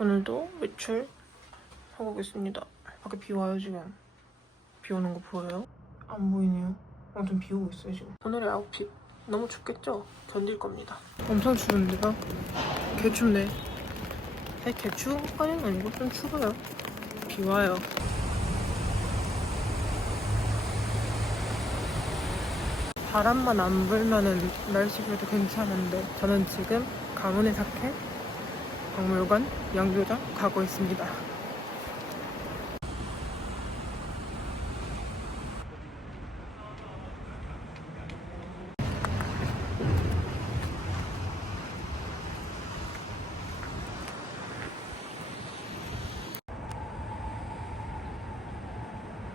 오늘도 외출 하고 있습니다. 밖에 비 와요 지금. 비 오는 거 보여요? 안 보이네요. 완전 비 오고 있어요 지금. 오늘의 아웃핏 너무 춥겠죠? 견딜 겁니다. 엄청 추운데요? 개 춥네. 사실 개 추운 것까지는 아니고 좀 추워요. 비 와요. 바람만 안 불면은 날씨 그래도 괜찮은데 저는 지금 가문의 사케 박물관 양조장 가고 있습니다.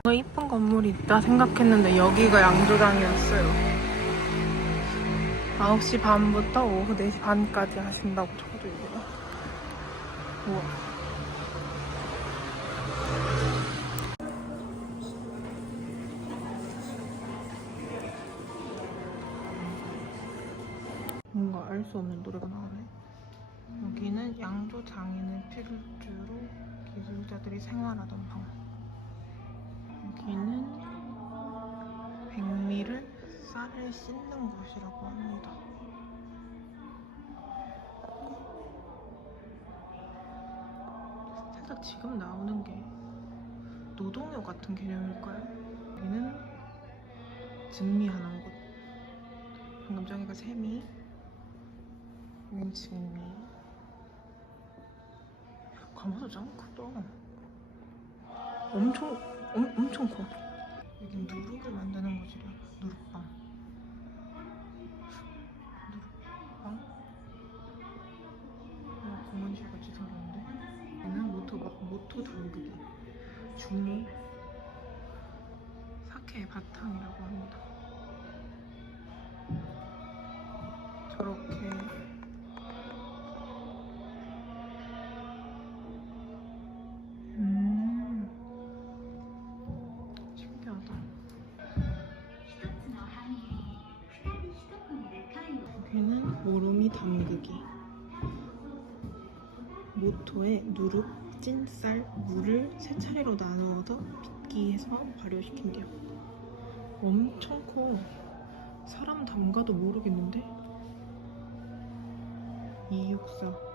뭔가 이쁜 건물이 있다 생각했는데 여기가 양조장이었어요. 9시 반부터 오후 4시 반까지 하신다고 적어져 있네요. 우와. 뭔가 알 수 없는 노래가 나오네. 여기는 양조 장인을 필두로 기술자들이 생활하던 방. 여기는 백미를 쌀을 씻는 곳이라고 합니다. 살짝 지금 나오는 게 노동요 같은 개념일까요? 여기는 증미하는 곳. 방금 저기가 세미, 여기는 증미. 가마도 짱 크다. 엄청 엄, 엄청 커. 여기 누룩을 만드는. 누룩빵. 누룩빵? 중리. 사케의 바탕이라고 합니다. 저렇게 음 신기하다. 여기는 모로미 담그기. 모토에 누룩, 찐 쌀, 물을 세 차례로 나누어서 빗기해서 발효시킨대요. 엄청 커. 사람 담가도 모르겠는데? 264. 음.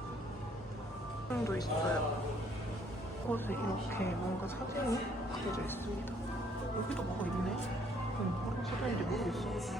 도 있어요. 곳에 이렇게 뭔가 사진이 그려져 있습니다. 여기도 뭐가 있네? 음, 뭐라고 써져 있는지 모르겠어.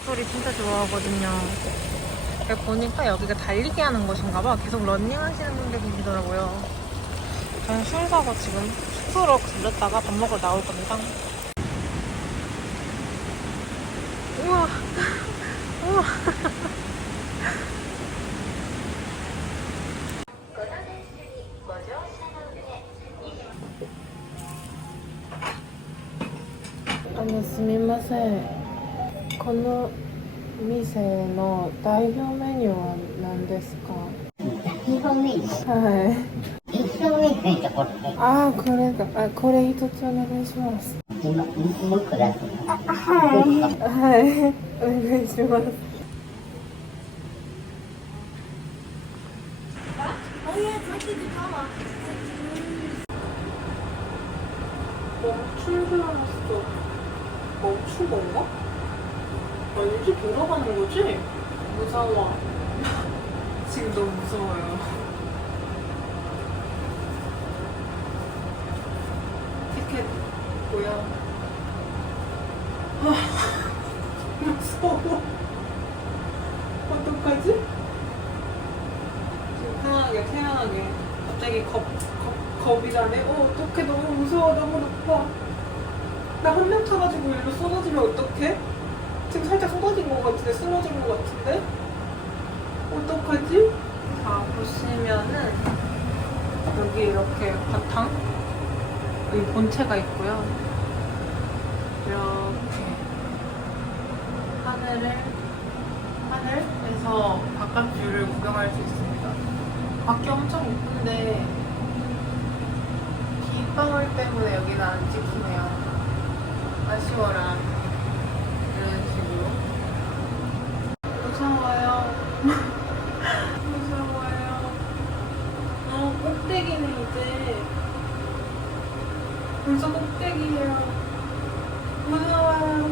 물소리 진짜 좋아하거든요. 보니까 여기가 달리기 하는 곳인가 봐. 계속 런닝 하시는 분들 계시더라고요. 저는 술 사고 지금 숙소로 들렸다가 밥 먹으러 나올 겁니다. 우와. 우와. 代表メニューは何ですか？代表メニュー。はい。一これ。あこれだあこれ一つお願いします。今もう一個出す。はいはいお願いします고추를하면서고추뭐야아이제돌아 무서워. 지금 너무 무서워요. 티켓 뭐야? 아, 무서워. 어떡하지? 지금 편하게, 태연하게. 갑자기 겁, 겁, 겁이 나네. 어, 어떡해. 너무 무서워. 너무 높아. 나 한 명 타가지고 일로 쏟아지면 어떡해? 지금 살짝 쏟아진 것 같은데, 쓰러진 것 같은데? 어떡하지? 자, 보시면은, 여기 이렇게 바탕? 여기 본체가 있고요. 이렇게 하늘을 하늘에서 바깥 뷰를 구경할 수 있습니다. 밖이 엄청 이쁜데 빗방울 때문에 여기는 안 찍히네요. 아쉬워라. 이런 식으로. 무서워요. 무서워요. 어, 꼭대기네 이제. 벌써 꼭대기예요. 무서워요.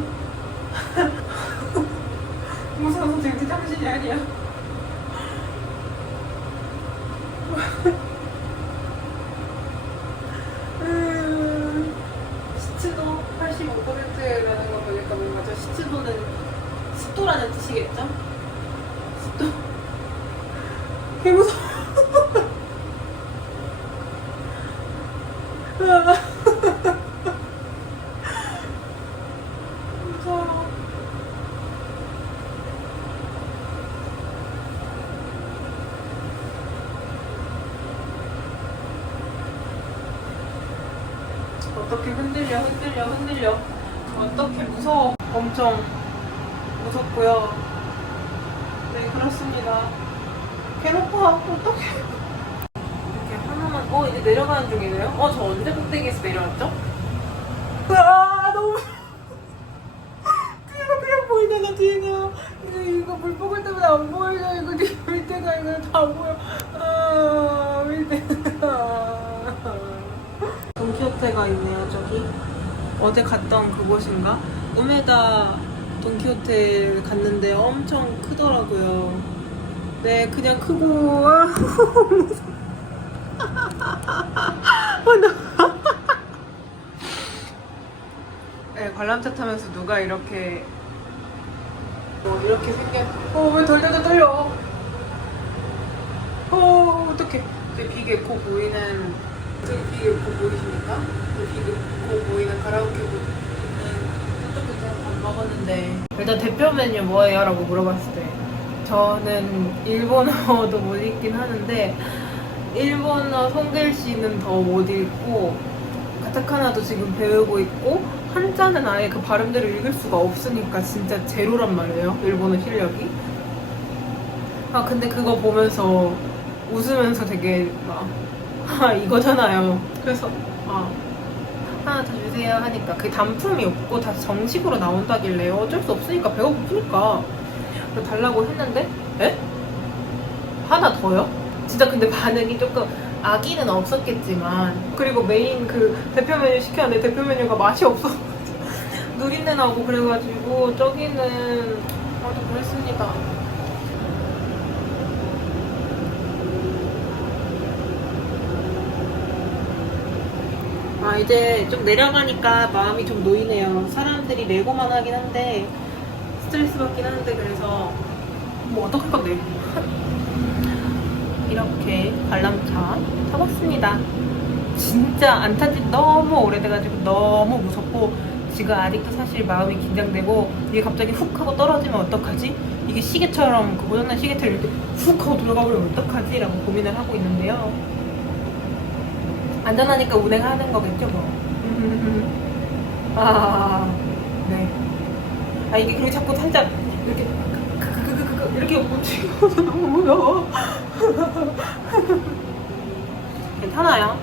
무서워서 지금 제정신이 아니야. 음, 시치도 85%라는 거 보니까 뭔가 저 시치도는 습도라는 뜻이겠죠? 습도. 개 무서워. 무서워. 어떻게 흔들려 흔들려 흔들려. 어떻게 무서워. 엄청 무섭고요. 네 그렇습니다. 개 높아 어떡해. 이렇게 하나만 어 이제 내려가는 중이네요? 어 저 언제 꼭대기에서 내려왔죠? 아 너무 뒤가 그냥 보이잖아 뒤가 이거 이거 물복을 때문에 안 보여요 이거 뒤 밑에가 이거 다 보여 아 밑에가 돈키호테가 있네요 저기 어제 갔던 그곳인가 우메다 돈키호테 갔는데 엄청 크더라고요 네 그냥 크고 아. 아, 나- 네, 관람차 타면서 누가 이렇게 뭐 이렇게 생겨 어왜 덜덜덜 떨려 어 어떡해 제 비계 코 보이는 저기 비계 코 보이십니까? 그코 보이는 가라오케 부 저쪽에 밥 먹었는데 일단 대표 메뉴 뭐예요? 라고 물어봤을 때 저는 일본어도 못 읽긴 하는데 일본어 성글씨는 더 못 읽고 가타카나도 지금 배우고 있고 한자는 아예 그 발음대로 읽을 수가 없으니까 진짜 제로란 말이에요 일본어 실력이 아 근데 그거 보면서 웃으면서 되게 막 아, 이거잖아요. 그래서 아. 하나 더 주세요 하니까 그게 단품이 없고 다시 정식으로 나온다길래 어쩔 수 없으니까 배가 고프니까. 달라고 했는데? 에? 하나 더요? 진짜 근데 반응이 조금 아기는 없었겠지만. 그리고 메인 그 대표 메뉴 시켰는데 대표 메뉴가 맛이 없어. 누린내 나고 그래가지고 저기는 아도 그랬습니다 아 이제 좀 내려가니까 마음이 좀 놓이네요 사람들이 레고만 하긴 한데 스트레스 받긴 하는데 그래서 뭐 어떡할 건데 이렇게 관람차 타봤습니다. 진짜 안 탄 지 너무 오래돼가지고 너무 무섭고 지금 아직도 사실 마음이 긴장되고 이게 갑자기 훅 하고 떨어지면 어떡하지? 이게 시계처럼 그 고장난 시계처럼 이렇게 훅 하고 들어가 버리면 어떡하지? 라고 고민을 하고 있는데요. 안전하니까 운행하는 거겠죠 뭐. 아 네. 아 이게 그리고 자꾸 살짝 이렇게 크크크크크 이렇게 움직여서 너무 무서워. 괜찮아요.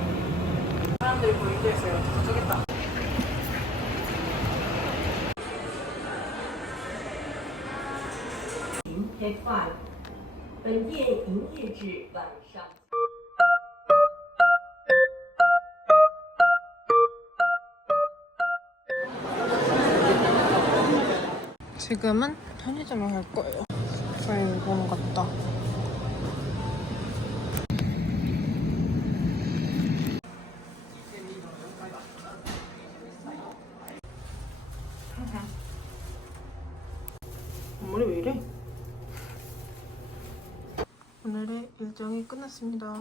사람들이 보이고 있어요. 저겠다. 开饭了。本店营业至晚上。 지금은 편의점에 갈 거예요. 저희 일본 갔다. 머리 왜 이래? 오늘의 일정이 끝났습니다.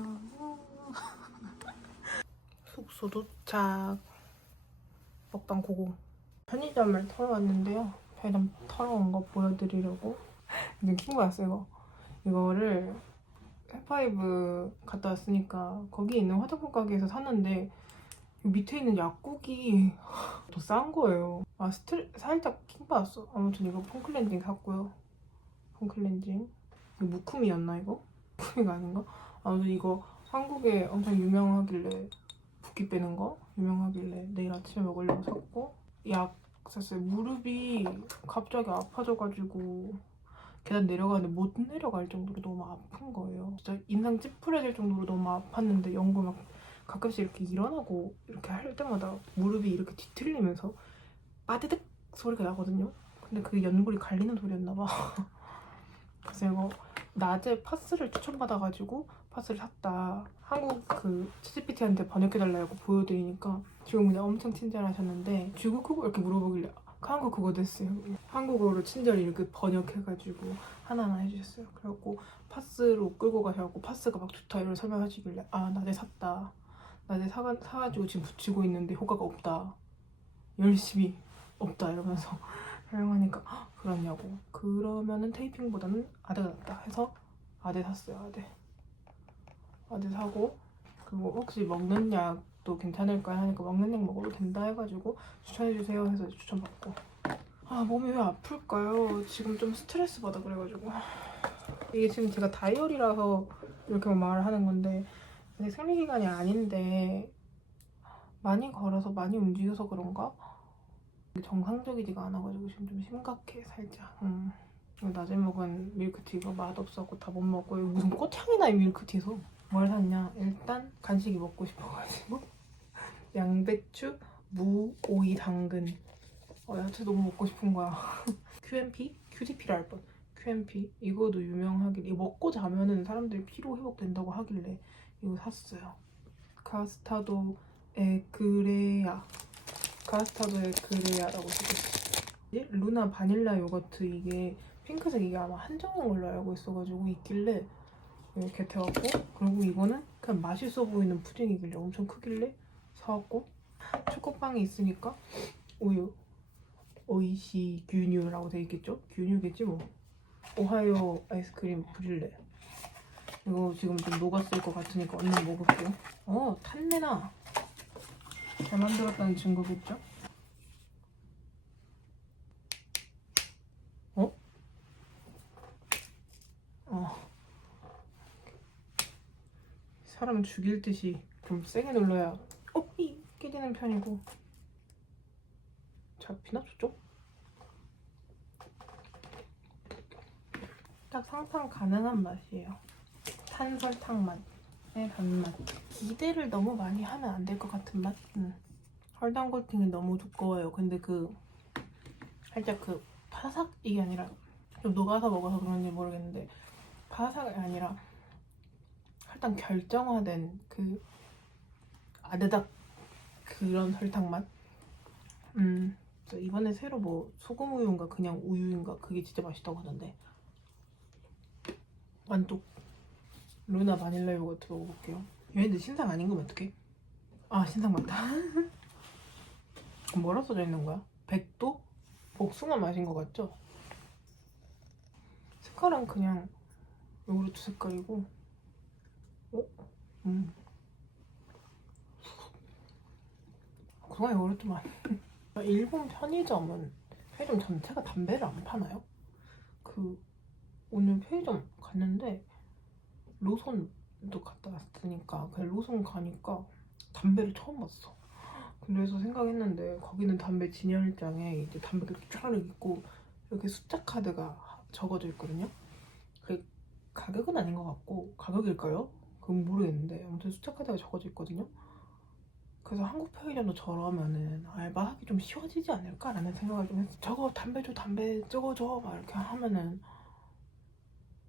숙소 도착. 먹방 고고. 편의점을 털어 왔는데요. 편의점 털어온 거 보여드리려고. 지금 킹 받았어 이거. 이거를 헬파이브 갔다 왔으니까 거기 있는 화장품 가게에서 샀는데 이 밑에 있는 약국이 더 싼 거예요. 아 스트레 살짝 킹 받았어. 아무튼 이거 폼클렌징 샀고요. 폼클렌징. 이거 무쿠미였나 이거? 무쿠미가 아닌가? 아무튼 이거 한국에 엄청 유명하길래 붓기 빼는 거 유명하길래 내일 아침에 먹으려고 샀고 약 샀어요. 무릎이 갑자기 아파져가지고 계단 내려가는데 못 내려갈 정도로 너무 아픈 거예요. 진짜 인상 찌푸려질 정도로 너무 아팠는데 연구 막 가끔씩 이렇게 일어나고 이렇게 할 때마다 무릎이 이렇게 뒤틀리면서 빠드득 소리가 나거든요. 근데 그 연골이 갈리는 소리였나 봐. 그래서 이거 낮에 파스를 추천받아가지고 파스를 샀다. 한국 그 치즈피티한테 번역해달라고 보여드리니까 지금 그냥 엄청 친절하셨는데 중국어 이렇게 물어보길래 한국어 됐어요. 한국어로 친절히 이렇게 번역해가지고 하나하나 해주셨어요. 그래갖고 파스로 끌고 가셔갖고 파스가 막 좋다 이런 설명하시길래 아 낮에 샀다. 낮에 사가, 사가지고 지금 붙이고 있는데 효과가 없다. 열심히 없다 이러면서 설명하니까 "헉, 그렇냐고. 그러면은 테이핑보다는 아대가 낫다 해서 아대 샀어요. 아대. 아대 사고 그리고 혹시 먹는 약도 괜찮을까 하니까 먹는 약 먹어도 된다 해가지고 추천해주세요 해서 추천받고 아 몸이 왜 아플까요? 지금 좀 스트레스 받아 그래가지고 이게 지금 제가 다이어리라서 이렇게 말을 하는 건데 아직 생리 기간이 아닌데 많이 걸어서 많이 움직여서 그런가? 정상적이지가 않아가지고 지금 좀 심각해 살짝 음. 낮에 먹은 밀크티가 맛없어갖고 다 못 먹고 이거 무슨 꽃향이 나이 밀크티에서 뭘 샀냐 일단 간식이 먹고 싶어가지고 양배추, 무, 오이, 당근 어, 야채 너무 먹고 싶은 거야 QMP? QDP라 할 뻔. QMP 이거도 유명하길래 먹고 자면은 사람들이 피로 회복된다고 하길래 이거 샀어요. 카스타도 에그레아 카스타도 에그레아라고 적었어요. 이게 루나 바닐라 요거트 이게 핑크색 이게 아마 한정인 걸로 알고 있어가지고 있길래 이렇게 돼갖고 그리고 이거는 그냥 맛있어 보이는 푸딩이길래 엄청 크길래 사왔고 초코빵이 있으니까 우유 오이시 규뉴라고 돼 있겠죠? 규뉴겠지 뭐. 오하이오 아이스크림 브릴레. 이거 지금 좀 녹았을 것 같으니까 얼른 먹을게요. 어, 탄내나. 잘 만들었다는 증거겠죠? 어? 어. 사람 죽일 듯이 좀 세게 눌러야 어? 이 깨지는 편이고 잡히나 저쪽? 딱 상상 가능한 맛이에요. 탄설탕 맛의 단맛. 기대를 너무 많이 하면 안 될 것 같은 맛. 음. 헐당 코팅이 너무 두꺼워요. 근데 그 살짝 그 파삭 이게 아니라 좀 녹아서 먹어서 그런지 모르겠는데 파삭이 아니라 설탕 결정화된 그 아드닥 그런 설탕 맛. 음. 이번에 새로 뭐 소금 우유인가 그냥 우유인가 그게 진짜 맛있다고 하던데 완뚝 루나 바닐라 요거트 먹어볼게요 얘네들 신상 아닌 거면 어떡해? 아 신상 맞다 뭐라 써져 있는 거야? 백도? 복숭아 맛인 거 같죠? 색깔은 그냥 요구르트 색깔이고 어? 음 요구르트 맛 일본 편의점은 편의점 전체가 담배를 안 파나요? 그 오늘 편의점 갔는데 로손도 갔다 왔으니까 그냥 로손 가니까 담배를 처음 봤어. 그래서 생각했는데 거기는 담배 진열장에 이제 담배가 쫙 있고 이렇게 숫자 카드가 적어져 있거든요. 그 가격은 아닌 것 같고 가격일까요? 그건 모르겠는데 아무튼 숫자 카드가 적어져 있거든요. 그래서 한국 편의점도 저러면은 알바하기 좀 쉬워지지 않을까라는 생각을 좀 했어. 저거 담배 줘 담배 저거 줘막 이렇게 하면은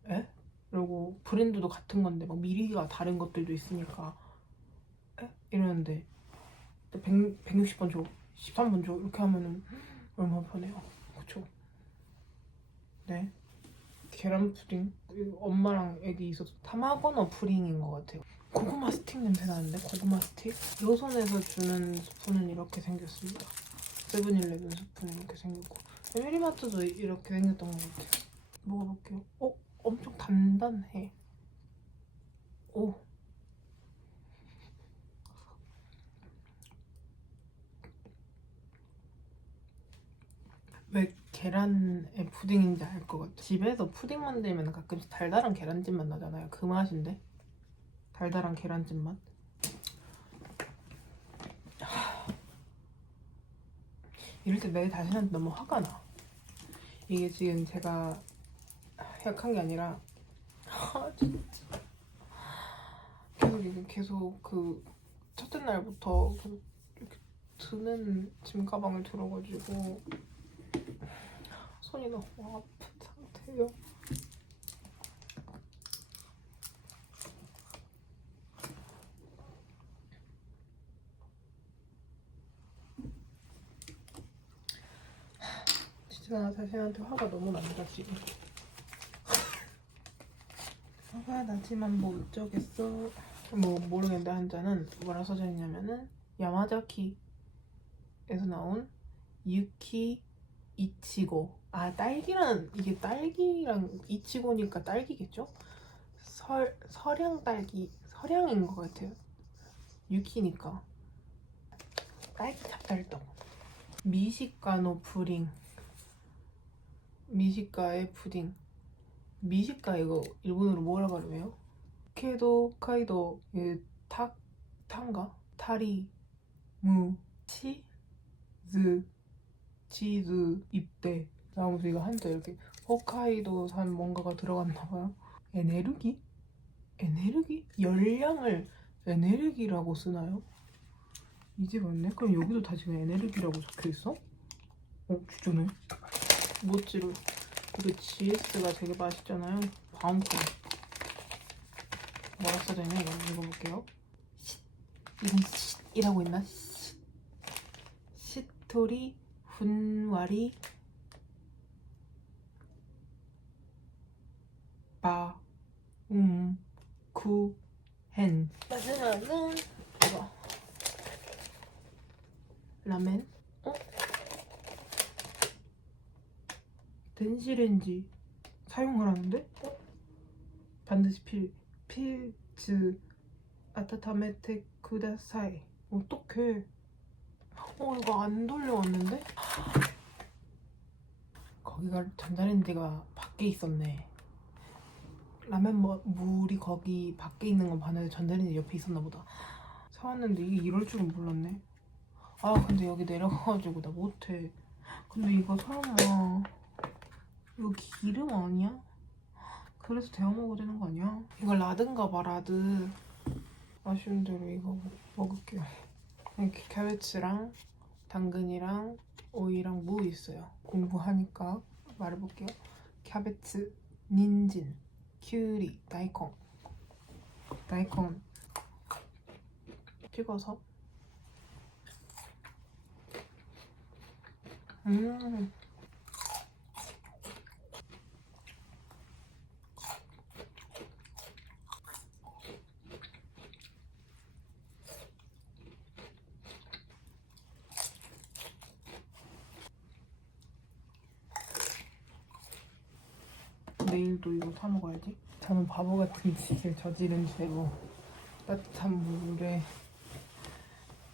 에? 그리고 브랜드도 같은 건데 막 미리가 다른 것들도 있으니까 에? 이러는데 100, 160번 줘 13번 줘 이렇게 하면은 얼마나 편해요 그쵸? 네 계란 푸딩? 엄마랑 애기 있어서 타마고너 푸딩인 것 같아요. 고구마 스틱 냄새 나는데? 고구마 스틱? 로손에서 주는 스푼은 이렇게 생겼습니다. 세븐일레븐 스푼 이렇게 생겼고. 에미리마트도 이렇게 생겼던 것 같아요. 먹어볼게요. 어? 엄청 단단해. 오. 왜 계란의 푸딩인지 알 것 같아. 집에서 푸딩 만들면 가끔씩 달달한 계란찜 맛 나잖아요. 그 맛인데? 달달한 계란찜 맛? 하. 이럴 때 내 자신한테 너무 화가 나. 이게 지금 제가 약한 게 아니라 계속 이게 계속 그 첫째 날부터 계속 이렇게 드는 짐 가방을 들어가지고 손이 너무 아픈 상태예요. 진짜 나 자신한테 화가 너무 난다 지금. 화가 나지만 뭐 어쩌겠어. 뭐 모르겠는데 한자는 뭐라 써져 있냐면은 야마자키에서 나온 유키 이치고. 아 딸기란 이게 딸기랑 이치고니까 딸기겠죠? 설 설향 딸기 설향인 것 같아요. 유키니까. 딸기 찹쌀떡. 미식가노 푸딩. 미식가의 푸딩. 미식가 이거 일본어로 뭐라 발음해요? 케도 카이도 탁 탄가? 타리 무 치즈 치즈 입대 나무서 이거 한자 이렇게 홋카이도산 뭔가가 들어갔나 봐요 에네르기? 에네르기? 열량을 에네르기라고 쓰나요? 이제 맞네? 그럼 여기도 다 지금 에네르기라고 적혀있어? 어 진짜네 모찌로 이거 GS가 되게 맛있잖아요 거 뭐라 써져있냐 이거 읽어볼게요 시 이건 시이라고 있나? 시 시토리 분왈이 마음 구, 헨 마지막은 이거 라멘 어? 덴시렌지 사용하라는데? 어? 반드시 필, 필즈 아타타메테 쿠다사이 어떡해 어 이거 안 돌려왔는데? 거기가 전자레인지가 밖에 있었네 라면 뭐, 물이 거기 밖에 있는 건 봤는데 전자레인지 옆에 있었나 보다 사왔는데 이게 이럴 줄은 몰랐네 아 근데 여기 내려가가지고 나 못해 근데 이거 설마 이거 기름 아니야? 그래서 데워 먹어야 되는 거 아니야? 이거 라든가 봐 라드 아쉬운 대로 이거 먹- 먹을게요 이렇게 캐베츠랑 당근이랑 오이랑 무 있어요. 공부하니까 말해볼게요. 캐베츠, 닌진, 큐리, 다이콘. 다이콘 찍어서 음 내일도 이거 사 먹어야지. 저는 바보 같은 짓을 저지른 죄로 따뜻한 물에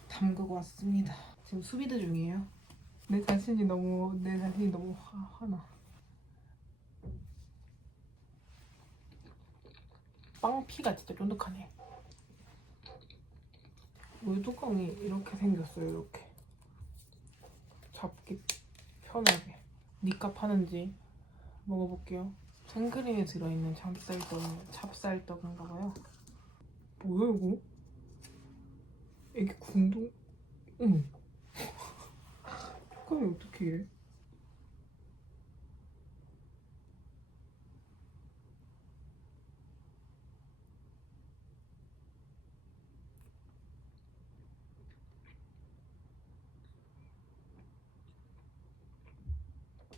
담그고 왔습니다. 지금 수비드 중이에요. 내 자신이 너무 내 자신이 너무 화, 화나. 빵피가 진짜 쫀득하네. 물 뚜껑이 이렇게 생겼어요. 이렇게 잡기 편하게. 니값 하는지 먹어볼게요. 생크림에 들어있는 찹쌀떡, 찹쌀떡인가 봐요. 뭐야 이거? 이게 궁동? 응. 색깔이 어떻게 이래?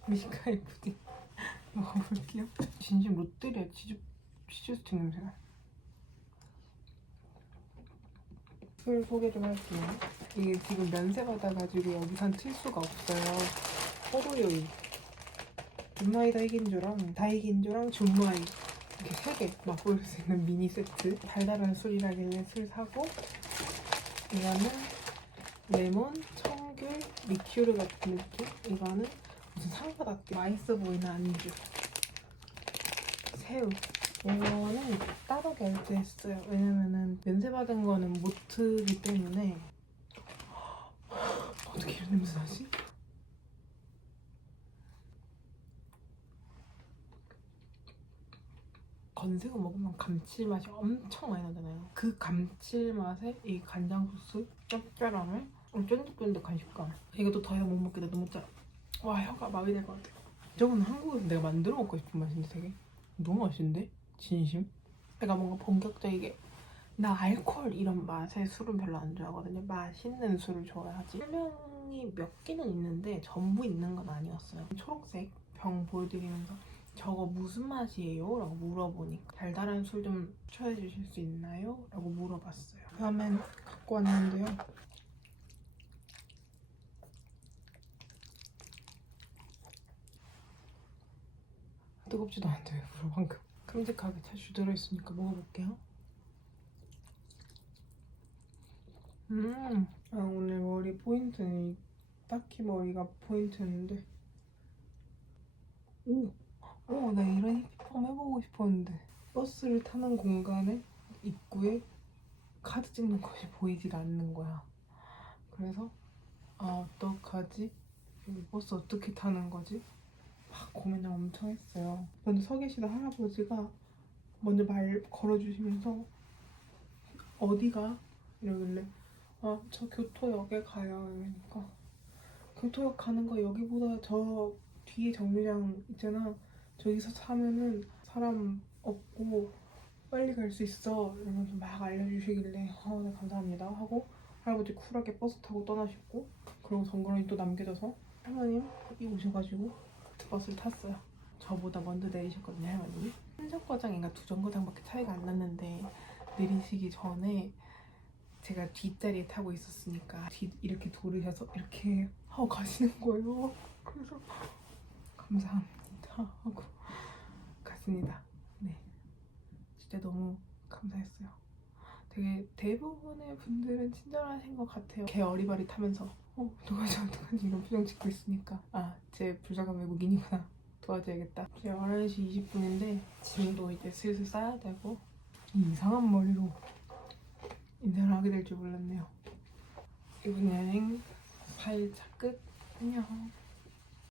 미식가이 푸딩 먹어볼게요. 진심 롯데리아 치즈 치즈 스틱 냄새가. 술 소개 좀 할게요. 이게 지금 면세 받아가지고 여기선 틀 수가 없어요. 호로요이, 줌마이 다이긴조랑 다이긴조랑 줌마이 이렇게 세 개 맛볼 수 있는 미니 세트. 달달한 술이라길래 술 사고 이거는 레몬, 청귤, 리큐르 같은 느낌. 이거는 무슨 상 받았대. 맛있어 보이는 안주. 새우. 이거는 따로 결제했어요. 왜냐면은 면세 받은 거는 못 트기 때문에 어떻게 이런 냄새 나지? 건새우 먹으면 감칠맛이 엄청 많이 나잖아요. 그 감칠맛에 이 간장 소스 짭짤함을 쫀득쫀득한 식감. 이것도 더 이상 못 먹겠다. 너무 짜. 와 혀가 마비 될 것 같아. 저거는 한국에서 내가 만들어 먹고 싶은 맛인데 되게 너무 맛있는데? 진심? 내가 뭔가 본격적이게 나 알코올 이런 맛의 술은 별로 안 좋아하거든요. 맛있는 술을 좋아하지. 설명이 몇 개는 있는데 전부 있는 건 아니었어요. 초록색 병 보여드리면서 저거 무슨 맛이에요? 라고 물어보니까 달달한 술 좀 추천해 주실 수 있나요? 라고 물어봤어요. 다음엔 갖고 왔는데요. 뜨겁지도 않은데 왜 물어 방금 큼직하게 차슈 들어있으니까 먹어볼게요 음 아, 오늘 머리 포인트는 딱히 머리가 포인트였는데 오! 오, 나 이런 힙합 해보고 싶었는데 버스를 타는 공간에 입구에 카드 찍는 것이 보이질 않는 거야 그래서 아 어떡하지? 버스 어떻게 타는 거지? 막 고민을 엄청 했어요. 먼저 서 계시던 할아버지가 먼저 말 걸어주시면서 어디가? 이러길래 아, 저 교토역에 가요. 이러니까 교토역 가는 거 여기보다 저 뒤에 정류장 있잖아. 저기서 사면은 사람 없고 빨리 갈 수 있어. 이러면서 막 알려주시길래 아, 네, 감사합니다 하고 할아버지 쿨하게 버스 타고 떠나셨고 그리고 정거런이 또 남겨져서 할머님 이 오셔가지고 버스를 탔어요. 저보다 먼저 내리셨거든요, 할머니. 한 정거장인가 두 정거장밖에 차이가 안 났는데 내리시기 전에 제가 뒷자리에 타고 있었으니까 뒤 이렇게 돌으셔서 이렇게 하고 가시는 거예요. 그래서 감사합니다 하고 갔습니다. 네, 진짜 너무 감사했어요. 되게 대부분의 분들은 친절하신 것 같아요. 개 어리버리타면서 어 어떡하지 어떡하지 이런 표정 짓고 있으니까 아 제 불쌍한 외국인이구나 도와줘야겠다. 이제 11시 20분인데 짐도 이제 슬슬 싸야 되고 이 이상한 머리로 인사를 하게 될 줄 몰랐네요. 이번 여행 8차 끝 안녕.